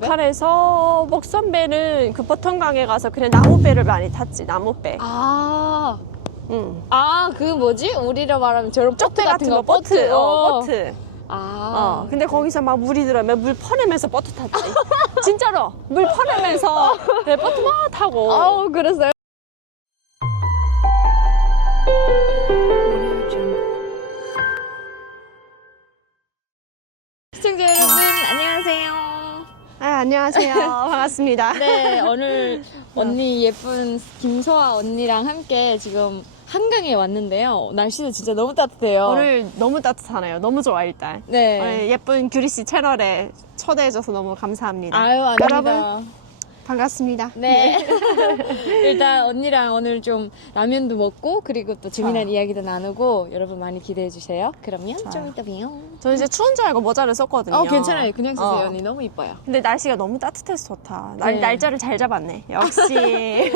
북한에서 목선배는 그 버턴강에 가서 그냥 나무배를 많이 탔지. 나무배. 아, 응. 그 뭐지? 우리로 말하면 저런 보트 같은 거, 보트. 어. 보트. 아, 근데 거기서 막 물이 들어오면 물 퍼내면서 보트 탔지. 진짜로 물 퍼내면서 네, 보트 막 타고. 아우, 그랬어요? 시청자 여러분, 안녕하세요. 안녕하세요. 반갑습니다. 네, 오늘 언니 예쁜 김소아 언니랑 함께 지금 한강에 왔는데요. 날씨도 진짜 너무 따뜻해요. 오늘 너무 따뜻하네요. 너무 좋아 일단. 네. 오늘 예쁜 규리 씨 채널에 초대해줘서 너무 감사합니다. 아유, 아닙니다. 여러분 반갑습니다. 네. 일단 언니랑 오늘 좀 라면도 먹고 그리고 또 재미난 이야기도 나누고 여러분 많이 기대해 주세요. 그러면 좀 이따 봬요. 저 이제 추운 줄 알고 모자를 썼거든요. 괜찮아요. 그냥 쓰세요. 언니 너무 이뻐요. 근데 날씨가 너무 따뜻해서 좋다. 네. 날짜를 잘 잡았네. 역시.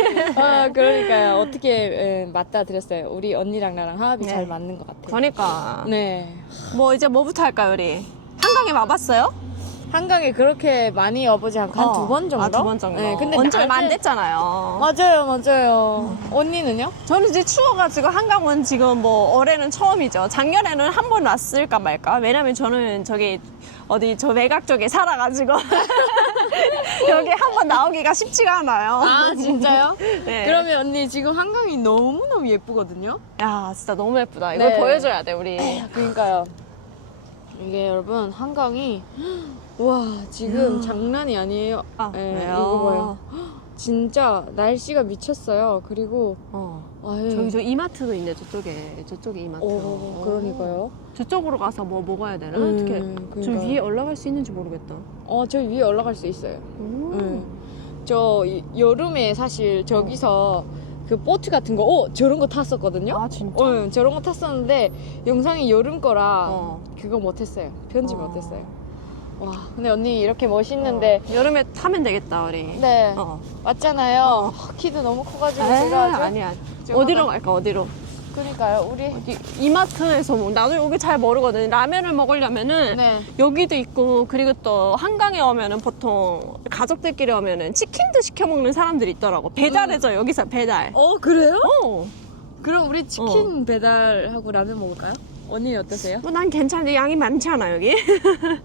그러니까요. 어떻게 맞다 드렸어요. 우리 언니랑 나랑 화합이 네. 잘 맞는 것 같아요. 그러니까. 네. 뭐 이제 뭐부터 할까요, 우리? 한강에 와봤어요? 한강에 그렇게 많이 와보지 않고 한 두 번 정도? 두 번 정도. 네, 근데 언제 얼마 안 낮에- 됐잖아요. 맞아요. 언니는요? 저는 이제 추워가지고 한강은 지금 뭐 올해는 처음이죠. 작년에는 한 번 왔을까 말까. 왜냐면 저는 저기 어디 저 외곽 쪽에 살아가지고 여기 한 번 나오기가 쉽지가 않아요. 아, 진짜요? 네. 그러면 언니 지금 한강이 너무너무 예쁘거든요? 야, 진짜 너무 예쁘다. 이걸 네. 보여줘야 돼, 우리. 그러니까요. 이게 여러분 한강이 와 지금 장난이 아니에요. 네, 왜요? 이거 봐요. 진짜 날씨가 미쳤어요. 그리고 아유. 저기 저 이마트도 있네, 저쪽에 이마트. 그러니까요. 저쪽으로 가서 뭐 먹어야 되나? 어떻게? 저 그러니까. 위에 올라갈 수 있는지 모르겠다. 저 위에 올라갈 수 있어요. 저 여름에 사실 저기서 그 보트 같은 거, 저런 거 탔었거든요. 아, 진짜? 저런 거 탔었는데 영상이 여름 거라 그거 못했어요. 편집 어. 못했어요. 와, 근데 언니 이렇게 멋있는데 여름에 타면 되겠다, 우리. 네 어. 왔잖아요. 키도 너무 커가지고 에이, 제가 아주 아니야. 제가 어디로 갈까, 어디로? 그러니까요. 우리 이마트에서 뭐, 나도 여기 잘 모르거든. 라면을 먹으려면은 네. 여기도 있고, 그리고 또 한강에 오면은 보통 가족들끼리 오면은 치킨도 시켜 먹는 사람들이 있더라고. 배달해줘, 여기서 배달. 그래요? 어. 그럼 우리 치킨 배달하고 라면 먹을까요? 언니 어떠세요? 뭐 난 괜찮은데 양이 많지 않아, 여기?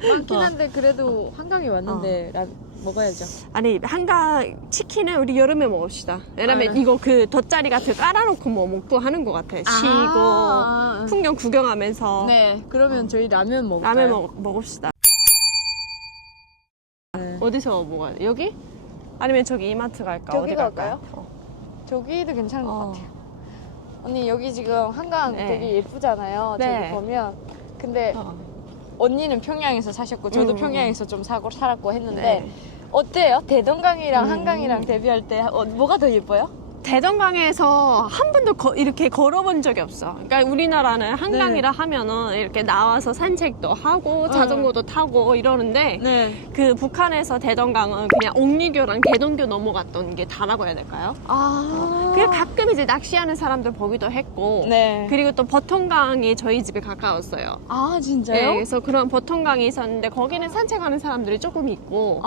많긴 한데 그래도 한강에 왔는데 먹어야죠. 아니, 한강 치킨은 우리 여름에 먹읍시다. 왜냐면 네. 이거 그 돗자리 같은 거 깔아놓고 뭐 먹고 하는 것 같아. 쉬고, 풍경 구경하면서. 네, 그러면 저희 라면 먹을까요? 라면 먹읍시다. 어디서 먹어야 돼? 여기? 아니면 저기 이마트 갈까? 저기 어디 갈까요? 저기도 괜찮은 것 어. 같아요. 언니 여기 지금 한강 네. 되게 예쁘잖아요. 네. 저기 보면. 근데 언니는 평양에서 사셨고 저도 평양에서 좀 살았고 했는데 네. 어때요? 대동강이랑 한강이랑 대비할 때 뭐가 더 예뻐요? 대동강에서 한 번도 이렇게 걸어본 적이 없어. 그러니까 우리나라는 한강이라 네. 하면은 이렇게 나와서 산책도 하고 자전거도 타고 이러는데 네. 그 북한에서 대동강은 그냥 옥리교랑 대동교 넘어갔던 게 다라고 해야 될까요? 그냥 가끔 이제 낚시하는 사람들 보기도 했고 네. 그리고 또 버통강이 저희 집에 가까웠어요. 아, 진짜요? 네, 그래서 그런 버통강이 있었는데 거기는 산책하는 사람들이 조금 있고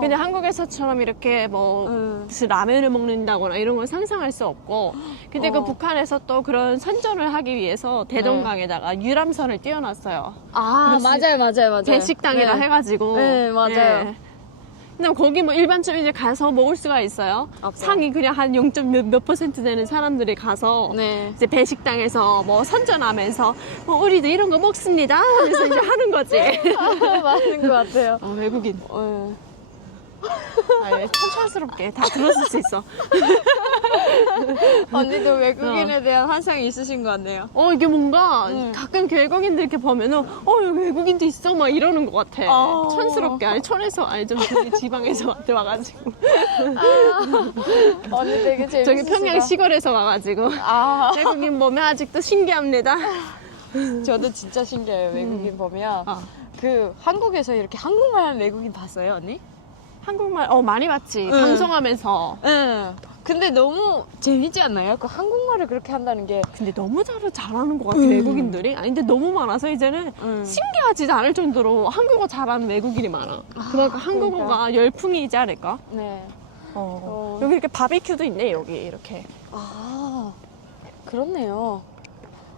근데 한국에서처럼 이렇게 뭐 무슨 라면을 먹는다거나 이런 걸 상상할 수 없고 근데 그 북한에서 또 그런 선전을 하기 위해서 대동강에다가 유람선을 띄워놨어요. 맞아요. 대식당이라 네. 해가지고 네, 맞아요. 네. 근데 거기 뭐 일반적으로 이제 가서 먹을 수가 있어요. 없어요. 상위 그냥 한 0.몇% 되는 사람들이 가서 네. 이제 배식당에서 뭐 선전하면서 우리도 이런 거 먹습니다 하면서 이제 하는 거지. 맞는 것 같아요. 외국인. 천천스럽게 다 들었을 수 있어. 언니도 외국인에 대한 환상이 있으신 것 같네요. 이게 뭔가 가끔 그 외국인들 이렇게 보면은 여기 외국인도 있어 막 이러는 것 같아. 촌스럽게. 아니 촌에서 아니 좀 저기 지방에서 와가지고 언니 되게 재밌으시다. 저기 평양 시골에서 와가지고 외국인 보면 아직도 신기합니다. 저도 진짜 신기해요. 외국인 보면 그 한국에서 이렇게 한국말 하는 외국인 봤어요, 언니? 한국말 많이 봤지. 방송하면서. 응. 근데 너무 재밌지 않나요? 그 한국말을 그렇게 한다는 게. 근데 너무 잘하는 것 같아, 외국인들이. 아니, 근데 너무 많아서 이제는 신기하지도 않을 정도로 한국어 잘하는 외국인이 많아. 그러니까 한국어가 열풍이지 않을까? 네. 여기 이렇게 바비큐도 있네, 여기 이렇게. 아, 그렇네요.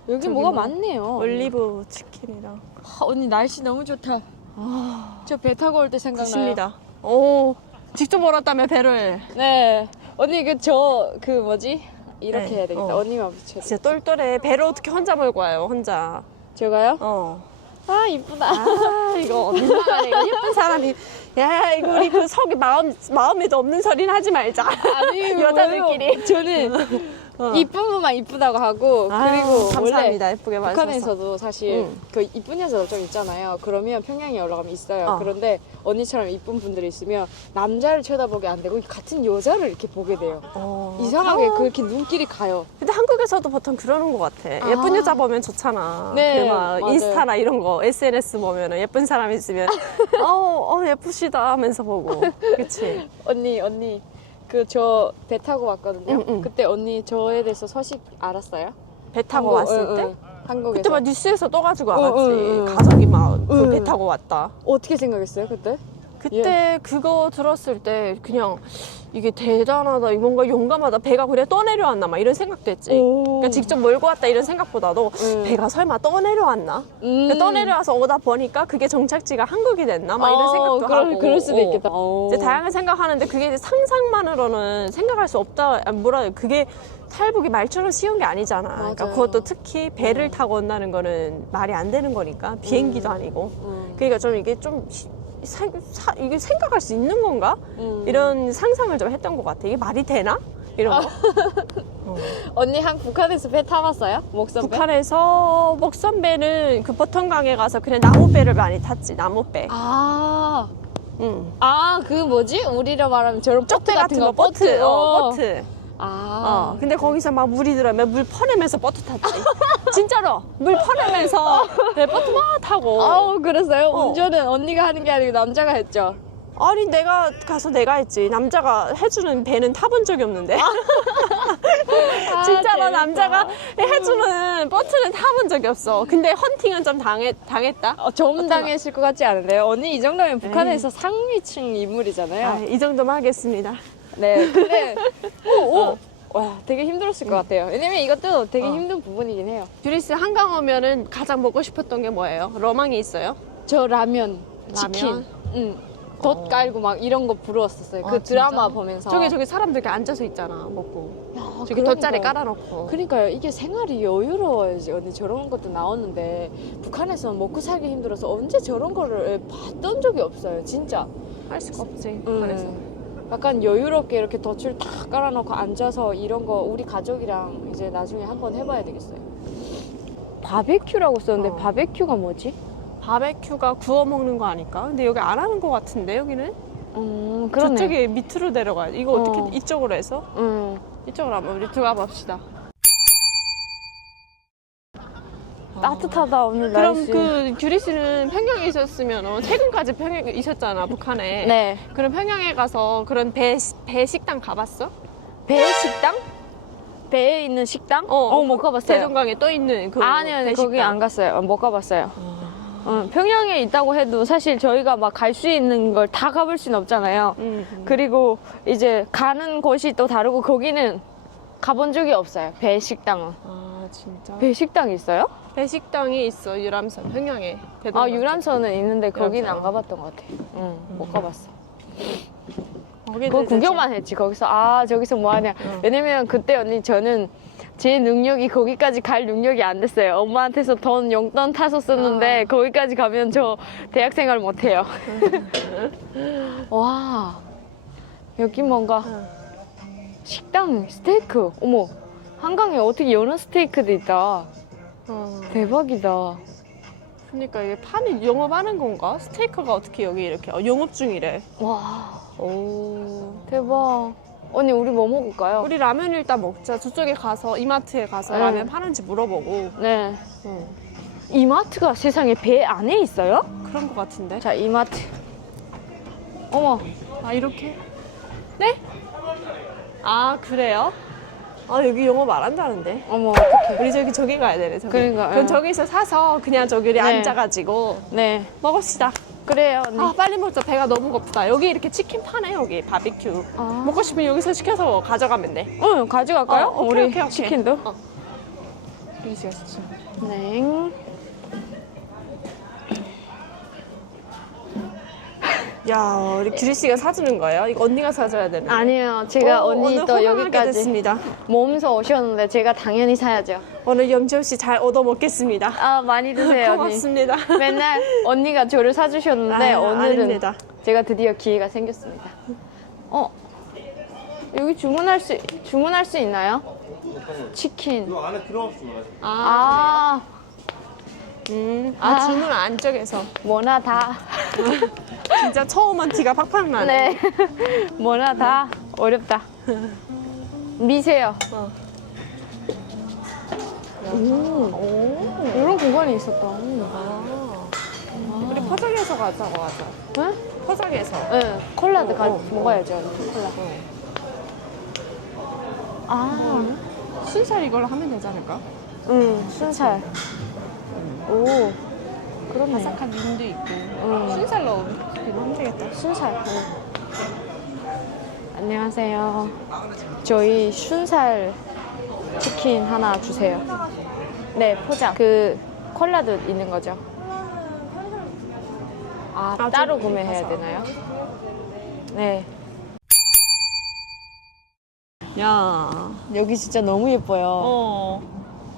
여기 저기 뭐가 뭐 많네요. 올리브 치킨이랑. 언니 날씨 너무 좋다. 저 배 타고 올 때 생각나요. 좋습니다. 오, 직접 몰았다며, 배를. 네. 언니 그 뭐지? 이렇게 네. 해야 되겠다. 언니만 붙여. 진짜 똘똘해. 배를 어떻게 혼자 몰고 와요, 혼자. 제가요? 아, 이쁘다. 아, 이거 민망하네. 이거 예쁜 사람이. 야, 이거 우리 그 속에 마음에도 없는 소리는 하지 말자. 아니, 여자들끼리. 왜요? 저는 이쁜 분만 이쁘다고 하고, 그리고 감사합니다. 원래 예쁘게 말해주셔서. 북한에서도 사실 그 이쁜 여자들 좀 있잖아요. 그러면 평양에 올라가면 있어요. 그런데 언니처럼 이쁜 분들이 있으면 남자를 쳐다보게 안 되고 같은 여자를 이렇게 보게 돼요. 이상하게 그렇게 눈길이 가요. 근데 한국에서도 보통 그러는 것 같아. 예쁜 여자 보면 좋잖아. 네, 막 맞아요. 인스타나 이런 거, SNS 보면은 예쁜 사람 있으면, 예쁘시다 하면서 보고. 그치? 언니. 그 저 배 타고 왔거든요. 그때 언니 저에 대해서 소식 알았어요? 배 타고 왔을 때? 한국에서. 그때 막 뉴스에서 떠가지고 알았지. 가족이 막 그 배 타고 왔다. 어떻게 생각했어요 그때? 그때 그거 들었을 때 그냥 이게 대단하다, 뭔가 용감하다, 배가 그래 떠내려왔나 막 이런 생각도 했지. 그러니까 직접 몰고 왔다 이런 생각보다도 배가 설마 떠내려왔나? 그러니까 떠내려와서 오다 보니까 그게 정착지가 한국이 됐나? 막 이런 생각도 하고. 그럴 수도 있겠다. 이제 다양한 생각하는데 그게 이제 상상만으로는 생각할 수 없다. 그게 탈북이 말처럼 쉬운 게 아니잖아. 그러니까 맞아요. 그것도 특히 배를 타고 온다는 거는 말이 안 되는 거니까 비행기도 아니고. 그러니까 좀 이게 좀 이게 생각할 수 있는 건가? 이런 상상을 좀 했던 것 같아. 이게 말이 되나? 이런 거. 언니 북한에서 배 타봤어요? 목선배? 북한에서 목선배는 그 보통강에 가서 그냥 나무배를 많이 탔지. 나무배. 그 뭐지? 우리로 말하면 저런 보트 쪽배 같은 거, 보트. 보트. 근데 거기서 막 물이 들어오면 물 퍼내면서 보트 탔지. 진짜로. 물 퍼내면서 네, 보트 막 타고. 그랬어요? 운전은 언니가 하는 게 아니고 남자가 했죠? 아니, 내가 가서 내가 했지. 남자가 해주는 배는 타본 적이 없는데. 진짜로 재밌다. 남자가 해주는 보트는 타본 적이 없어. 근데 헌팅은 좀 당했다. 좀 당했을 것 같지 않은데요? 언니 이 정도면 북한에서 상위층 인물이잖아요. 이 정도만 하겠습니다. 네, 근데 와, 되게 힘들었을 것 같아요. 왜냐면 이것도 되게 힘든 부분이긴 해요. 주리스 한강 오면은 가장 먹고 싶었던 게 뭐예요? 로망이 있어요? 저 라면, 치킨, 덧 깔고 막 이런 거 부러웠었어요. 그 드라마 보면서. 저기 사람들 이렇게 앉아서 있잖아, 먹고. 저기 그러니까요. 돗자리 깔아놓고. 그러니까요. 이게 생활이 여유로워야지. 언니 저런 것도 나오는데 북한에서는 먹고 살기 힘들어서 언제 저런 거를 봤던 적이 없어요. 진짜. 할 수가 없지, 북한에서. 약간 여유롭게 이렇게 덫을 탁 깔아놓고 앉아서 이런 거 우리 가족이랑 이제 나중에 한번 해봐야 되겠어요. 바베큐라고 썼는데 바베큐가 뭐지? 바베큐가 구워 먹는 거 아닐까? 근데 여기 안 하는 거 같은데, 여기는? 그러네. 저쪽에 밑으로 내려가야 돼. 이거 어떻게 이쪽으로 해서? 이쪽으로 한번 우리 들어가 봅시다. 따뜻하다 오늘 그럼 날씨. 그 규리씨는 평양에 있었으면 최근까지 평양에 있었잖아, 북한에. 네. 그럼 평양에 가서 그런 배 식당 가봤어? 배 식당? 배에 있는 식당? 못 가봤어요. 대종강에 떠 있는 그 아니요, 배 거기 식당. 안 갔어요. 못 가봤어요. 평양에 있다고 해도 사실 저희가 막 갈 수 있는 걸 다 가볼 수는 없잖아요. 그리고 이제 가는 곳이 또 다르고 거기는 가본 적이 없어요. 배 식당은. 진짜? 배 식당이 있어요? 배 식당이 있어, 유람선, 평양에. 대동강. 유람선은 있는데 거기는 유람선. 안 가봤던 것 같아요. 못 가봤어. 거기도 그거 이제 구경만 했지. 거기서 저기서 뭐 하냐. 왜냐면 그때 언니 저는 제 능력이 거기까지 갈 능력이 안 됐어요. 엄마한테서 돈 용돈 타서 썼는데 거기까지 가면 저 대학생활 못 해요. 와, 여기 뭔가 식당 스테이크. 어머, 한강에 어떻게 연어 스테이크도 있다. 대박이다. 그러니까 이게 영업하는 건가? 스테이크가 어떻게 여기 이렇게 영업 중이래. 와, 오, 대박. 언니 우리 뭐 먹을까요? 우리 라면 일단 먹자. 저쪽에 가서 이마트에 가서 라면 파는지 물어보고. 네. 이마트가 세상에 배 안에 있어요? 그런 것 같은데. 자, 이마트. 어머, 이렇게? 네? 아, 그래요? 아, 여기 영어 말한다는데. 어머, 어떡해. 우리 저기 가야 되네, 저기. 그러니까, 그럼 응. 저기서 사서 그냥 저기 네. 앉아가지고 네. 먹읍시다. 그래요, 언니. 아, 빨리 먹자. 배가 너무 고프다. 여기 이렇게 치킨 파네, 여기. 바비큐. 아. 먹고 싶으면 여기서 시켜서 가져가면 돼. 응, 가져갈까요? 어, 오케이, 우리 오케이, 오케이. 치킨도? 어. 여기 시켰어. 네. 야, 우리 규리 씨가 사주는 거예요? 이거 언니가 사줘야 되는 거예요? 아니요, 제가 언니 오늘 또 호강하게 여기까지 됐습니다. 몸소 오셨는데 제가 당연히 사야죠. 오늘 염지 없이 잘 얻어 먹겠습니다. 아, 많이 드세요, 언니. 고맙습니다. 맨날 언니가 저를 사주셨는데 아, 오늘은 아닙니다. 제가 드디어 기회가 생겼습니다. 여기 주문할 수 있나요? 치킨. 이거 안에 들어갔으면 아, 아. 주문 안쪽에서. 뭐나 다. 진짜 처음한 티가 팍팍 나네. 네. 뭐나 다 어렵다. 미세요. 이런 공간이 있었다. 우리 포장해서 가자고 하자. 응? 포장해서. 네. 콜라도 먹어야죠. 콜라. 아, 순살 이걸로 하면 되지 않을까? 순살. 오, 그러네. 바삭한 민도 있고. 순살 넣으면 하면 되겠다. 순살. 안녕하세요. 저희 순살 치킨 하나 주세요. 네, 포장. 그 콜라도 있는 거죠? 아, 따로 좀 구매해야 가서. 되나요? 네. 야, 여기 진짜 너무 예뻐요.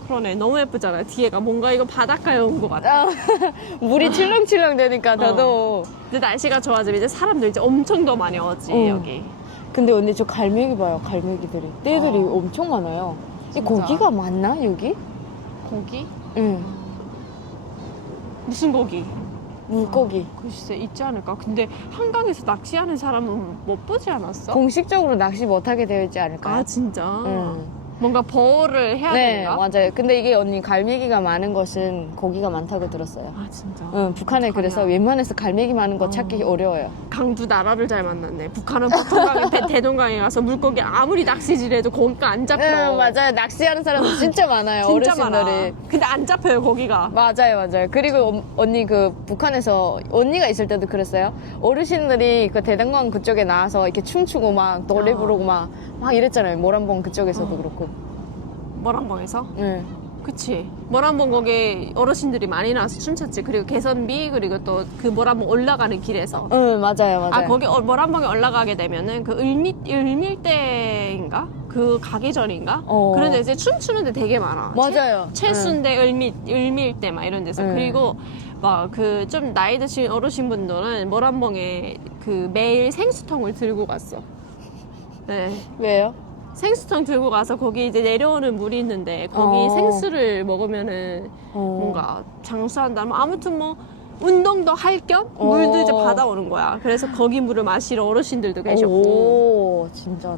그러네. 너무 예쁘잖아요. 뒤에가 뭔가 이거 바닷가에 온 것 같아. 물이 칠렁칠렁 되니까 더더욱. 이제 날씨가 좋아지면 이제 사람들 이제 엄청 더 많이 오지, 여기. 근데 언니 저 갈매기 봐요, 갈매기들이. 떼들이 엄청 많아요. 이 진짜? 고기가 많나, 여기? 고기? 응. 무슨 고기? 물고기. 글쎄, 있지 않을까? 근데 한강에서 낚시하는 사람은 못 보지 않았어? 공식적으로 낚시 못하게 되어 있지 않을까요? 아, 진짜? 응. 뭔가 보호를 해야 네, 되는가? 맞아요. 근데 이게 언니 갈매기가 많은 것은 고기가 많다고 들었어요. 아, 진짜? 응, 북한에 그래서 웬만해서 갈매기 많은 거 찾기 어려워요. 강두 나라를 잘 만났네. 북한은 보통강에 대동강에 가서 물고기 아무리 낚시질해도 고기가 안 잡혀. 응, 맞아요. 낚시하는 사람들 진짜 많아요. 진짜 어르신들이. 많아. 근데 안 잡혀요, 고기가. 맞아요, 맞아요. 그리고 언니 그 북한에서 언니가 있을 때도 그랬어요. 어르신들이 그 대동강 그쪽에 나와서 이렇게 춤추고 막 노래 부르고 막 이랬잖아요. 모란봉 그쪽에서도 그렇고. 모란봉에서? 네. 그치. 모란봉 거기 어르신들이 많이 나와서 춤췄지. 그리고 개선비, 그리고 또 그 모란봉 올라가는 길에서. 응, 맞아요, 맞아요. 아, 거기 모란봉에 올라가게 되면은 그 을밀대인가? 그 가기 전인가? 그런데 이제 춤추는데 되게 많아. 맞아요. 채순대, 을밀대 막 이런 데서. 그리고 막 그 좀 나이 드신 어르신분들은 모란봉에 그 매일 생수통을 들고 갔어. 네. 왜요? 생수통 들고 가서 거기 이제 내려오는 물이 있는데 거기 생수를 먹으면은 뭔가 장수한다. 뭐 아무튼 뭐 운동도 할 겸 물도 이제 받아오는 거야. 그래서 거기 물을 마시러 어르신들도 계셨고. 오, 진짜.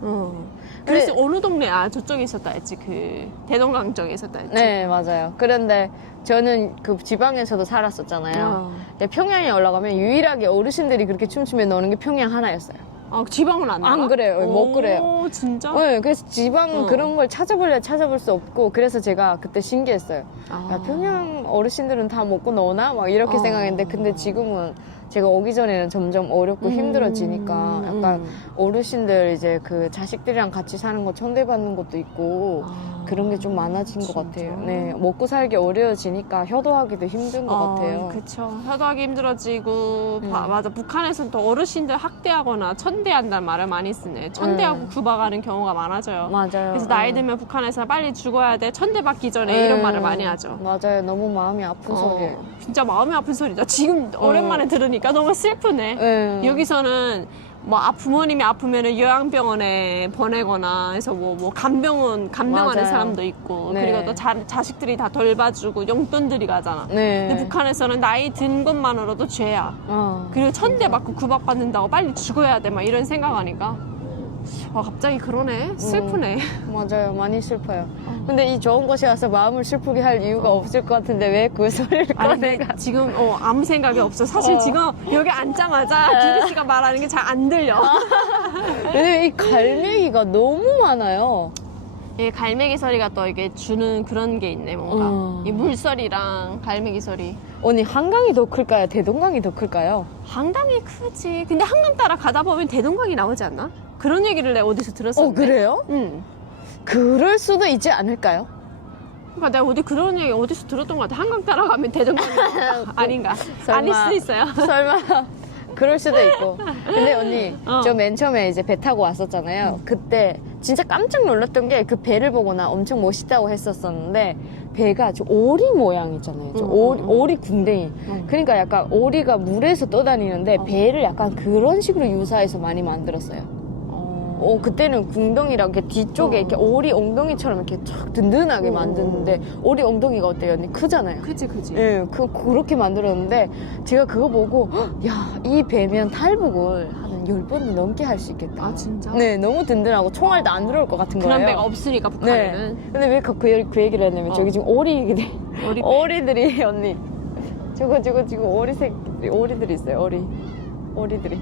그래서 어느 동네 저쪽에 있었다 했지. 그 대동강 쪽에 있었다 했지. 네, 맞아요. 그런데 저는 그 지방에서도 살았었잖아요. 근데 평양에 올라가면 유일하게 어르신들이 그렇게 춤추면 노는 게 평양 하나였어요. 아, 지방은 안 나와? 안 그래요. 못 그래요. 오, 진짜? 네, 그래서 지방 그런 걸 찾아볼래 찾아볼 수 없고 그래서 제가 그때 신기했어요. 야, 평양 어르신들은 다 먹고 노나? 막 이렇게 생각했는데 근데 지금은 제가 오기 전에는 점점 어렵고 힘들어지니까 약간 어르신들 이제 그 자식들이랑 같이 사는 거 초대받는 것도 있고 그런 게 좀 많아진 것 같아요. 네, 먹고 살기 어려워지니까 효도하기도 힘든 것 같아요. 그쵸. 효도하기 힘들어지고, 맞아. 북한에서는 또 어르신들 학대하거나 천대한다는 말을 많이 쓰네. 천대하고 구박하는 경우가 많아져요. 맞아요. 그래서 나이 들면 북한에서 빨리 죽어야 돼. 천대받기 전에 이런 말을 많이 하죠. 맞아요. 너무 마음이 아픈 소리예요. 진짜 마음이 아픈 소리다. 지금 오랜만에 들으니까 너무 슬프네. 여기서는 뭐 부모님이 아프면은 요양병원에 보내거나 해서 뭐 간병하는 맞아요. 사람도 있고 네. 그리고 또 자식들이 다 돌봐주고 용돈들이 가잖아. 네. 근데 북한에서는 나이 든 것만으로도 죄야. 그리고 천대받고 구박받는다고 빨리 죽어야 돼 막 이런 생각하니까 갑자기 그러네. 슬프네. 맞아요. 많이 슬퍼요. 근데 이 좋은 곳에 와서 마음을 슬프게 할 이유가 없을 것 같은데 왜 그 소리를 꺼내가? 근데 지금 아무 생각이 없어. 사실 지금 여기 앉자마자 규리 씨가 말하는 게 잘 안 들려. 왜냐면 이 갈매기가 너무 많아요. 이 갈매기 소리가 또 이게 주는 그런 게 있네, 뭔가. 이 물소리랑 갈매기 소리. 언니 한강이 더 클까요? 대동강이 더 클까요? 한강이 크지. 근데 한강 따라 가다 보면 대동강이 나오지 않나? 그런 얘기를 내가 어디서 들었었는데. 그래요? 응. 그럴 수도 있지 않을까요? 그러니까 내가 그런 얘기 어디서 들었던 것 같아. 한강 따라가면 대동강이 나온다. 아닌가? 설마. 아닐 수도 있어요. 설마 그럴 수도 있고. 근데 언니 저 맨 처음에 이제 배 타고 왔었잖아요. 그때 진짜 깜짝 놀랐던 게 그 배를 보고 나 엄청 멋있다고 했었었는데 배가 저 오리 모양 있잖아요. 저 오리 궁뎅이. 그러니까 약간 오리가 물에서 떠다니는데 배를 약간 그런 식으로 유사해서 많이 만들었어요. 그때는 궁덩이랑 이렇게 뒤쪽에 이렇게 오리 엉덩이처럼 이렇게 쫙 든든하게 만드는데 오리 엉덩이가 어때요? 언니 크잖아요. 그치. 예, 그렇게 만들었는데 제가 그거 보고 야, 이 배면 탈북을 한 10번도 넘게 할 수 있겠다. 아, 진짜? 네, 너무 든든하고 총알도 안 들어올 것 같은 거예요. 그런 배가 없으니까, 북한에는. 네. 근데 왜 그 얘기를 했냐면 저기 지금 오리들이 오리들이 언니 저거 지금 오리 새끼들이 오리들이 있어요. 오리들이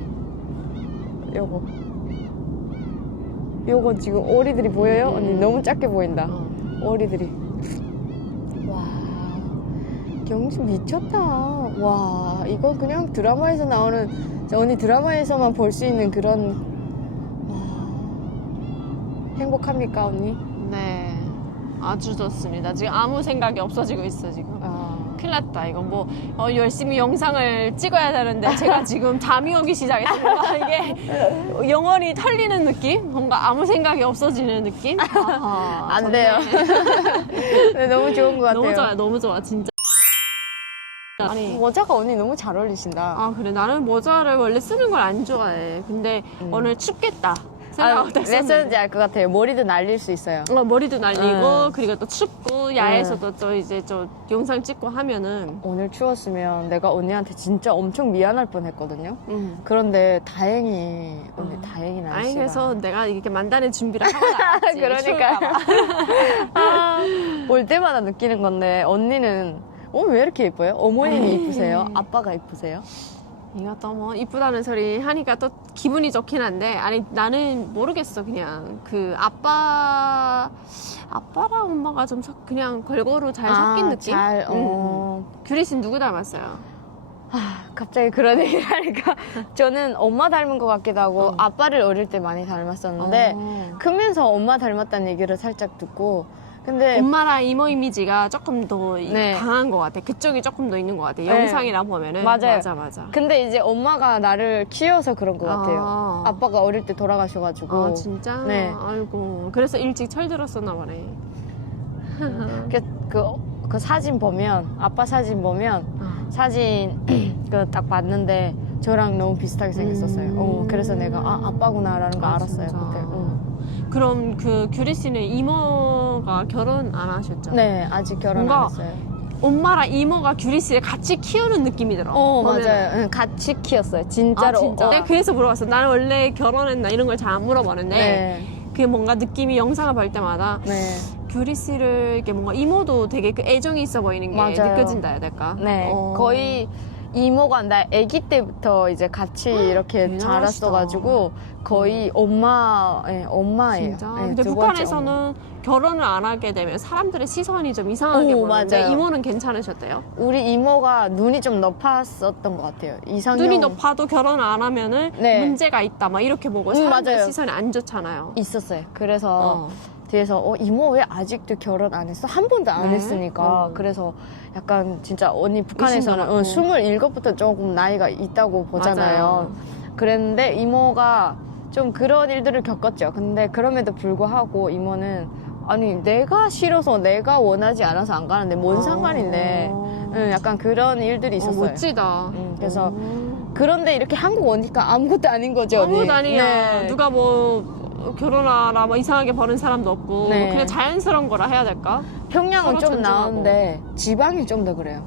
요거 지금 오리들이 보여요? 언니 너무 작게 보인다. 오리들이. 와, 경치 미쳤다. 와, 이건 그냥 드라마에서 나오는, 언니 드라마에서만 볼 수 있는 그런, 와, 행복합니까, 언니? 네. 아주 좋습니다. 지금 아무 생각이 없어지고 있어, 지금. 큰일 났다. 이거 열심히 영상을 찍어야 되는데 제가 지금 잠이 오기 시작했습니다. 이게 영혼이 털리는 느낌? 뭔가 아무 생각이 없어지는 느낌? 안 돼요. 네, 너무 좋은 것 같아요. 너무 좋아, 진짜. 아니, 모자가 언니 너무 잘 어울리신다. 그래. 나는 모자를 원래 쓰는 걸 안 좋아해. 근데 오늘 춥겠다. 왜 쓰는지 알 것 같아요. 머리도 날릴 수 있어요. 머리도 날리고, 그리고 또 춥고, 야외에서도 또 이제 영상 찍고 하면은. 오늘 추웠으면 내가 언니한테 진짜 엄청 미안할 뻔 했거든요. 그런데 다행히, 언니 다행히 날씨가. 다행해서 내가 이렇게 만반의 준비를 하고 나왔지. 그러니까요. 올 때마다 느끼는 건데, 언니는, 왜 이렇게 예뻐요? 어머님이 이쁘세요? 아빠가 이쁘세요? 이것도 이쁘다는 소리 하니까 또 기분이 좋긴 한데, 아니, 나는 모르겠어. 그냥 아빠랑 엄마가 좀 그냥 골고루 잘 섞인 느낌? 규리 씨는 누구 닮았어요? 갑자기 그런 얘기를 하니까 저는 엄마 닮은 것 같기도 하고 아빠를 어릴 때 많이 닮았었는데 크면서 엄마 닮았다는 얘기를 살짝 듣고 근데 엄마랑 이모 이미지가 조금 더 네. 강한 것 같아. 그쪽이 조금 더 있는 것 같아. 네. 영상이나 보면은. 맞아요. 맞아. 근데 이제 엄마가 나를 키워서 그런 것 같아요. 아빠가 어릴 때 돌아가셔가지고. 진짜? 네. 아이고. 그래서 일찍 철들었었나 보네. 그 사진 보면 아빠 사진 보면 사진 딱 봤는데 저랑 너무 비슷하게 생겼었어요. 그래서 내가 아빠구나라는 거 알았어요. 진짜. 그때. 그럼 그 규리 씨는 이모가 결혼 안 하셨죠? 네, 아직 결혼 뭔가 안 했어요. 엄마랑 이모가 규리 씨를 같이 키우는 느낌이 들어. 보면은. 맞아요. 응, 같이 키웠어요. 진짜로. 진짜? 내가 그래서 물어봤어. 나는 원래 결혼했나 이런 걸 잘 안 물어보는데 네. 그게 뭔가 느낌이 영상을 볼 때마다 네. 규리 씨를 이렇게 뭔가 이모도 되게 그 애정이 있어 보이는 게 맞아요. 느껴진다 해야 될까? 네. 거의 이모가 나 아기 때부터 이제 같이 이렇게 대단하시다. 자랐어가지고 거의 엄마예요. 진짜. 네, 근데 두 번째 북한에서는 결혼을 안 하게 되면 사람들의 시선이 좀 이상하게 보는데 맞아요. 이모는 괜찮으셨대요? 우리 이모가 눈이 좀 높았었던 것 같아요. 이상형 눈이 높아도 결혼을 안 하면은 네. 문제가 있다 막 이렇게 보고 사람들의 맞아요. 시선이 안 좋잖아요. 있었어요. 그래서 뒤에서 이모 왜 아직도 결혼 안 했어? 한 번도 안 네? 했으니까 그래서 약간 진짜 언니 북한에서는 의심도 27부터 조금 나이가 있다고 보잖아요. 맞아요. 그랬는데 이모가 좀 그런 일들을 겪었죠. 근데 그럼에도 불구하고 이모는 아니 내가 싫어서 내가 원하지 않아서 안 가는데 뭔 상관인데 약간 그런 일들이 있었어요. 멋지다. 그래서 그런데 이렇게 한국 오니까 아무것도 아닌 거죠. 언니. 아무것도 아니야. 네. 누가 결혼하라 뭐 이상하게 버는 사람도 없고 네. 그냥 자연스러운 거라 해야 될까? 평양은 서로 좀 존중하고. 나은데 지방이 좀 더 그래요.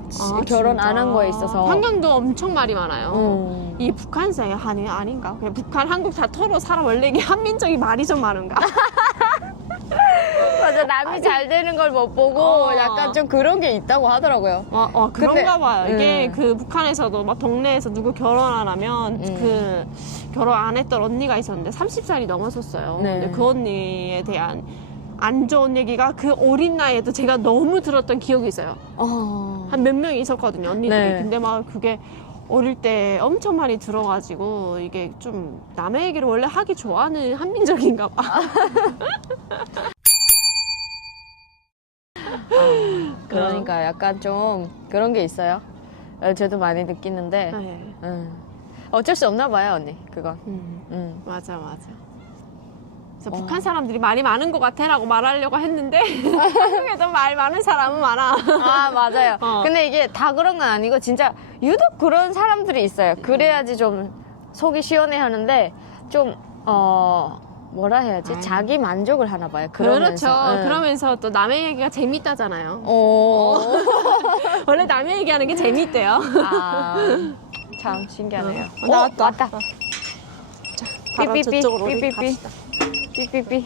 결혼 안 한 거에 있어서. 평양도 엄청 말이 많아요. 이 북한사의 한이 아닌가? 그냥 북한, 한국 다 서로 살아. 원래 이게 한민족이 말이 좀 많은가? 맞아, 남이 잘 되는 걸 못 보고 약간 좀 그런 게 있다고 하더라고요. 그런가 봐요. 이게 음. 그 북한에서도 막 동네에서 누구 결혼 안 하면 그 결혼 안 했던 언니가 있었는데 30살이 넘었었어요. 네. 근데 그 언니에 대한 안 좋은 얘기가 그 어린 나이에도 제가 너무 들었던 기억이 있어요. 한 몇 명이 있었거든요, 언니들이. 네. 근데 막 그게 어릴 때 엄청 많이 들어가지고 이게 좀 남의 얘기를 원래 하기 좋아하는 한민족인가 봐. 그러니까 약간 좀 그런 게 있어요. 저도 많이 느끼는데 네. 어쩔 수 없나 봐요, 언니. 그건. 맞아, 맞아. 그래서 북한 사람들이 말이 많은 것 같아라고 말하려고 했는데 한국에도 말 많은 사람은 많아. 아, 맞아요. 근데 이게 다 그런 건 아니고 진짜 유독 그런 사람들이 있어요. 그래야지 좀 속이 시원해 하는데 좀 뭐라 해야지? 자기 만족을 하나 봐요. 그러면서. 그렇죠. 그러면서 또 남의 얘기가 재밌다잖아요. 원래 남의 얘기하는 게 재밌대요. 참 신기하네요. 나왔다. 왔다. 바로 삐삐삐, 저쪽으로 우리 삐삐삐. 갑시다. 삐삐삐.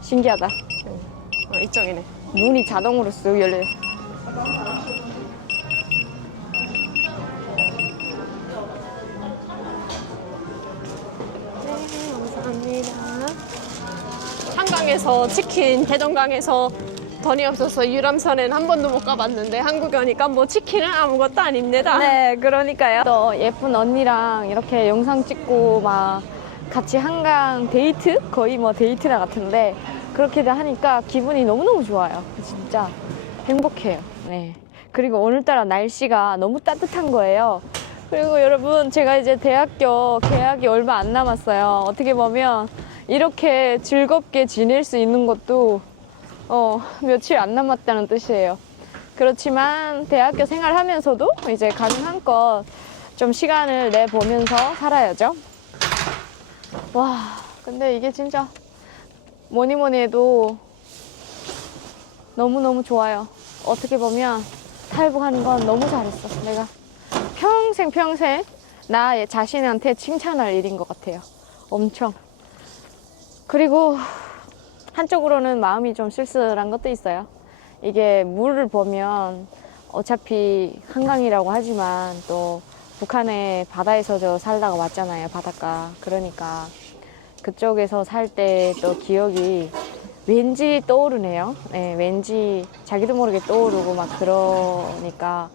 신기하다. 이쪽이네. 문이 자동으로 쓱 열려요. 네, 감사합니다. 한강에서 치킨, 대동강에서 돈이 없어서 유람선엔 한 번도 못 가봤는데 한국에 오니까 뭐 치킨은 아무것도 아닙니다. 네, 그러니까요. 또 예쁜 언니랑 이렇게 영상 찍고 막 같이 한강 데이트? 거의 뭐 데이트나 같은데 그렇게 하니까 기분이 너무너무 좋아요. 진짜 행복해요. 네. 그리고 오늘따라 날씨가 너무 따뜻한 거예요. 그리고 여러분, 제가 이제 대학교 개학이 얼마 안 남았어요. 어떻게 보면 이렇게 즐겁게 지낼 수 있는 것도 며칠 안 남았다는 뜻이에요. 그렇지만 대학교 생활하면서도 이제 가능한껏 좀 시간을 내보면서 살아야죠. 와, 근데 이게 진짜 뭐니 뭐니 해도 너무너무 좋아요. 어떻게 보면 탈북하는 건 너무 잘했어. 내가 평생 나 자신한테 칭찬할 일인 것 같아요. 엄청. 그리고 한쪽으로는 마음이 좀 쓸쓸한 것도 있어요. 이게 물을 보면 어차피 한강이라고 하지만 또 북한의 바다에서 저 살다가 왔잖아요. 바닷가. 그러니까 그쪽에서 살 때 또 기억이 왠지 떠오르네요. 네, 왠지 자기도 모르게 떠오르고 막 그러니까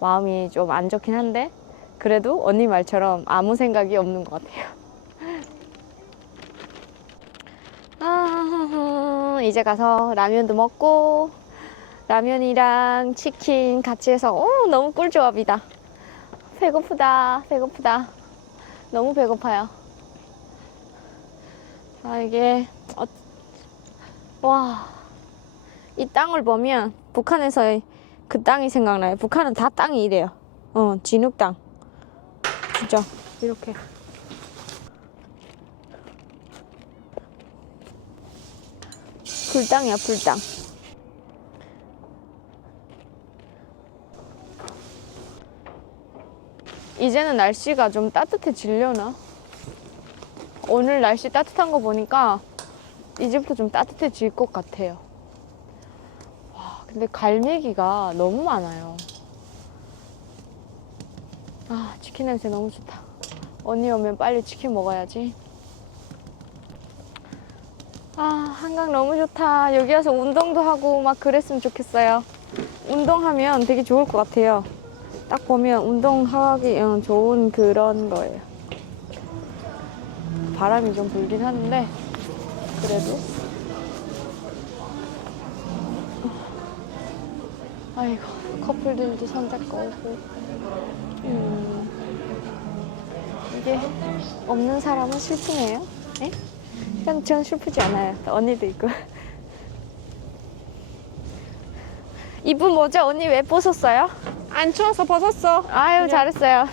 마음이 좀 안 좋긴 한데 그래도 언니 말처럼 아무 생각이 없는 것 같아요. 이제 가서 라면도 먹고 라면이랑 치킨 같이 해서 너무 꿀조합이다. 배고프다. 너무 배고파요. 이게 와, 이 땅을 보면 북한에서의 그 땅이 생각나요. 북한은 다 땅이 이래요. 진흙 땅. 진짜 이렇게. 불땅이야, 불땅. 이제는 날씨가 좀 따뜻해지려나? 오늘 날씨 따뜻한 거 보니까 이제부터 좀 따뜻해질 것 같아요. 와, 근데 갈매기가 너무 많아요. 치킨 냄새 너무 좋다. 언니 오면 빨리 치킨 먹어야지. 한강 너무 좋다. 여기 와서 운동도 하고 막 그랬으면 좋겠어요. 운동하면 되게 좋을 것 같아요. 딱 보면 운동하기 좋은 그런 거예요. 바람이 좀 불긴 하는데 그래도 아이고, 커플들도 손잡고 오고 이게 없는 사람은 슬프네요. 네? 전 슬프지 않아요. 언니도 있고. 이분 모자 언니 왜 벗었어요? 안 추워서 벗었어. 아유, 잘했어요.